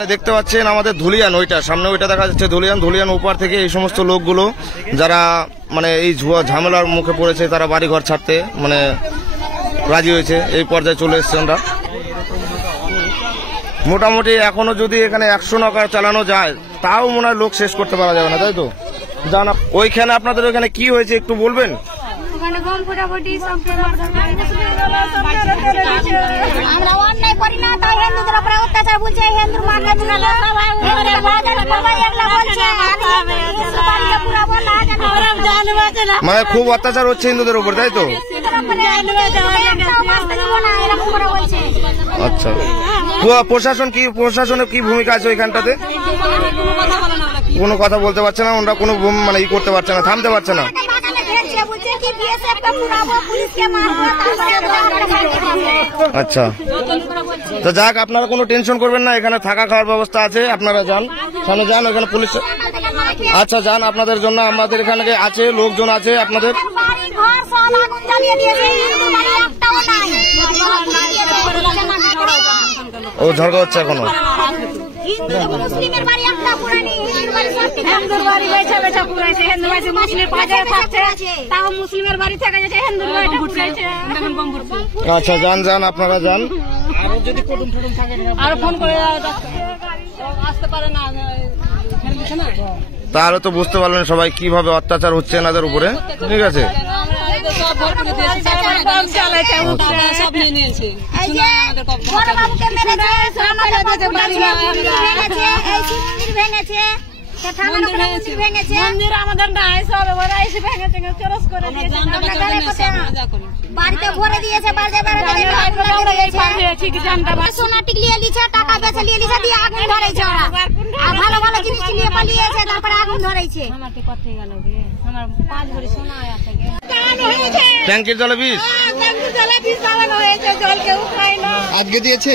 দেখতে পাচ্ছেন আমাদের ধুলিয়ান, ওইটা সামনে ওইটা দেখা যাচ্ছে ধুলিয়ান। ধুলিয়ান ওপার থেকে এই সমস্ত লোকগুলো যারা মানে এই ঝামেলার মুখে পড়েছে তারা বাড়ি ঘর ছাড়তে মানে রাজি হয়েছে, এই পর্যায়ে চলে এসছে। আমরা মোটামুটি এখনো যদি এখানে 100 নৌকা চালানো যায় তাও মনে হয় লোক শেষ করতে পারা যাবে না, তাই তো? জানা ওইখানে আপনাদের ওইখানে কি হয়েছে একটু বলবেন? মানে খুব অত্যাচার হচ্ছে হিন্দুদের উপর, তাই তো? আচ্ছা, প্রশাসনের কি ভূমিকা আছে ওইখানটাতে? কোনো কথা বলতে পারছে না ওনারা, কোনো মানে ই করতে পারছে না, থামতে পারছে না। আচ্ছা, তো যাক, আপনারা কোনো টেনশন করবেন না, এখানে থাকা খাওয়ার ব্যবস্থা আছে, আপনারা যান সামনে যান, ওখানে পুলিশ। আচ্ছা যান, আপনাদের জন্য আমাদের এখানে আছে, লোকজন আছে আপনাদের। ও ঝগড়া হচ্ছে এখনো। আচ্ছা যান যান, আপনারা যান। তাহলে তো বুঝতে পারলেন সবাই কিভাবে অত্যাচার হচ্ছে এনাদের উপরে, ঠিক আছে? বাড়িতে ভরে দিয়েছে, সোনা টিকলিয়ে নিচ্ছে, টাকা বেচে নিয়ে নিচ্ছে, দিয়ে আগুন ধরেছে ওরা। আর ভালো ভালো জিনিস নিয়ে পালিয়েছে, তারপরে আগুন ধরেছে। ট্যাঙ্কির জলে বিষ আজকে দিয়েছে,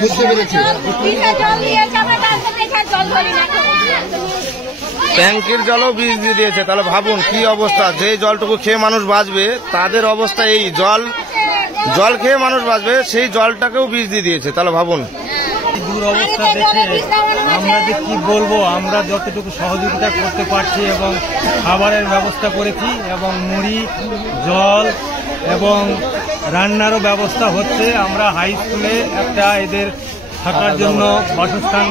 বুঝতে পেরেছি। ট্যাঙ্কির জলও বীজ দিয়ে দিয়েছে, তাহলে ভাবুন কি অবস্থা। যে জলটুকু খেয়ে মানুষ বাঁচবে তাদের অবস্থা এই, জল খেয়ে মানুষ বাঁচবে, সেই জলটাকেও বীজ দিয়ে দিয়েছে, তাহলে ভাবুন। দুরবস্থা দেখে আমরা যে কি বলবো, আমরা যতটুকু সহযোগিতা করতে পারছি এবং খাবারের ব্যবস্থা করেছি এবং মুড়ি, জল এবং রান্নারও ব্যবস্থা হচ্ছে। আমরা হাই স্কুলে একটা এদের থাকার জন্য বাসস্থান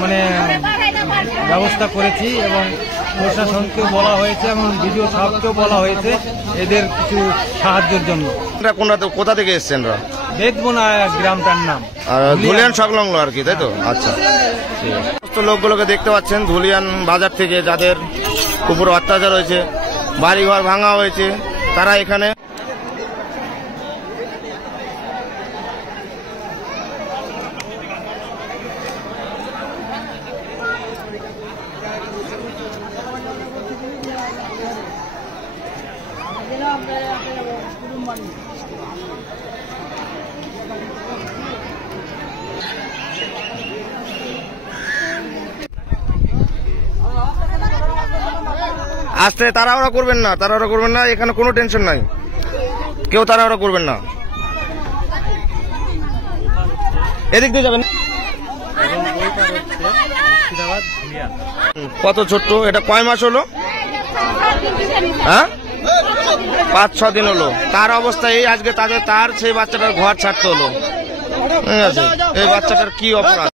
মানে ব্যবস্থা করেছি এবং প্রশাসনকেও বলা হয়েছে এবং বিডিও সাহেবকেও বলা হয়েছে এদের কিছু সাহায্যের জন্য। কোথা থেকে এসছেন? বেদবোনা গ্রামটার নাম, ধুলিয়ান সংলগ্ন আর কি, তাই তো? আচ্ছা, সমস্ত লোকগুলোকে দেখতে পাচ্ছেন ধুলিয়ান বাজার থেকে যাদের উপর অত্যাচার হয়েছে, বাড়িঘর ভাঙা হয়েছে, তারা এখানে আসতে তাড়াহুড়া করবেন না, তাড়াহুড়া করবেন না, এখানে কোনো টেনশন নাই, কেউ তাড়াহুড়া করবেন না। এদিক দিয়ে যাবেন। কত ছোট্ট, এটা কয় মাস হলো? হ্যাঁ, 5-6 দিন হলো। তার অবস্থা এই, আজকে তার সেই বাচ্চাটার ঘর ছাড়তে হলো, ঠিক আছে? এই বাচ্চাটার কি অপরাধ?